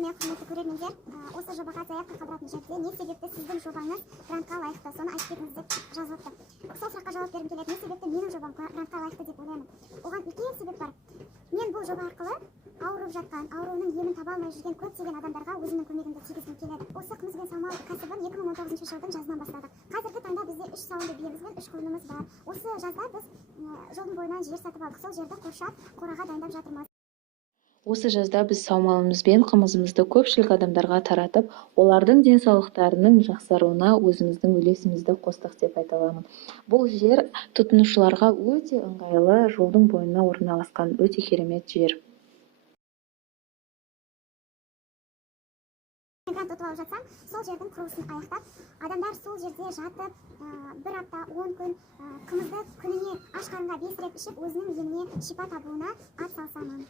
мен құрметті көрермендер, осы жобаға заявка қалдыратын жерде не себепті сіздің жобаңыз грантқа лайықты, соны айтып кетіңіз деп жазылыпты. Сол сұраққа жауап бергім келеді. Не себепті менің жобам грантқа лайықты деп ойлаймын? Оған үлкен себеп бар. Мен бұл жоба арқылы ауырып жатқан, ауруының емін таба алмай жүрген көптеген адамдарға өзімнің көмегімді тигізгім келеді. Осы қымыз бен саумал кәсібін 2019 жылдың жазынан бастадық. Қазіргі таңда бізде 3 сауынды биеміз бен 3 құлынымыз бар. Осы жазда біз жолдың бойынан жер сатып алдық. Сол жерді қоршап, қораға дайындап жатырмыз. Осы жазда біз саумалымыз бен қымызымызды көпшілік адамдарға таратып, олардың денсаулықтарының жақсаруына өзіміздің үлесімізді қостық деп айта аламын. Бұл жер тұтынушыларға өте ыңғайлы, жолдың бойына орналасқан өте керемет жер. Грант ұтып алып жатсам, сол жердің құрылысын аяқтап, адамдар сол жерде жатып, бір апта, 10 күн қымызды күніне аш қарынға 5 рет ішіп, өзінің еміне шипа табуына атсалысамын.